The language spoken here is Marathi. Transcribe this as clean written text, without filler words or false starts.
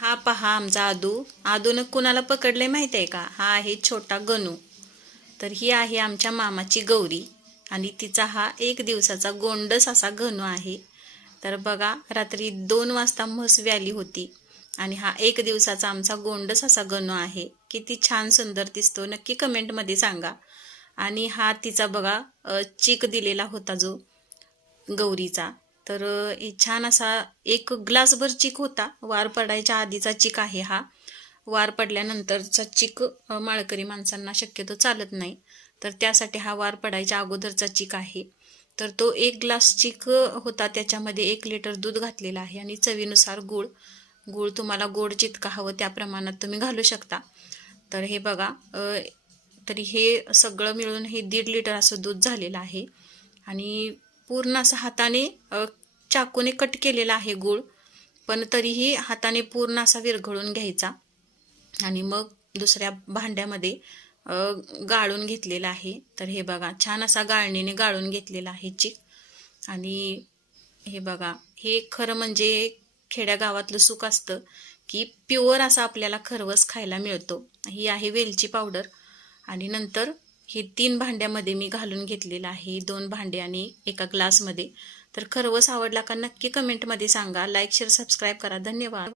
हा पहा आमचा आदूनं कुणाला पकडले माहिती आहे का? हा आहे छोटा गणू. तर ही आहे आमच्या मामाची गौरी आणि तिचा हा 1 दिवसाचा गोंडस असा गणू आहे. तर बघा रात्री 2 वाजता म्हस व्याली होती आणि हा 1 दिवसाचा आमचा गोंडस असा गणू आहे. किती छान सुंदर दिसतो नक्की कमेंटमध्ये सांगा. आणि हा तिचा बघा चीक दिलेला होता जो गौरीचा. तर छान असा 1 ग्लासभर चिक होता. वार पडायच्या आधीचा चिक आहे हा. वार पडल्यानंतरचा चिक माळकरी माणसांना शक्यतो चालत नाही. तर त्यासाठी हा वार पडायच्या अगोदरचा चिक आहे. तर तो 1 ग्लास चिक होता, त्याच्यामध्ये 1 लिटर दूध घातलेलं आहे आणि चवीनुसार गूळ. गूळ तुम्हाला गोड जितका हवं त्या प्रमाणात तुम्ही घालू शकता. तर हे बघा तरी हे सगळं मिळून हे 1.5 लिटर असं दूध झालेलं आहे. आणि पूर्ण असं हाताने चाकूने कट केलेला आहे गूळ, पण तरीही हाताने पूर्ण असा विरघळून घ्यायचा आणि मग दुसऱ्या भांड्यामध्ये गाळून घेतलेला आहे. तर हे बघा छान असा गाळणीने गाळून घेतलेला आहे चिक. आणि हे बघा हे खरं म्हणजे खेड्यागावातलं सुख असतं की प्युअर असा आपल्याला खरवस खायला मिळतो. ही आहे वेलची पावडर आणि नंतर हे 3 भांड्यामध्ये मी घालून घेतलेलं आहे. 2 भांडे आणि 1 ग्लासमध्ये. तर खरवस आवडला का नक्की कमेंटमध्ये सांगा. लाईक शेअर सबस्क्राईब करा. धन्यवाद.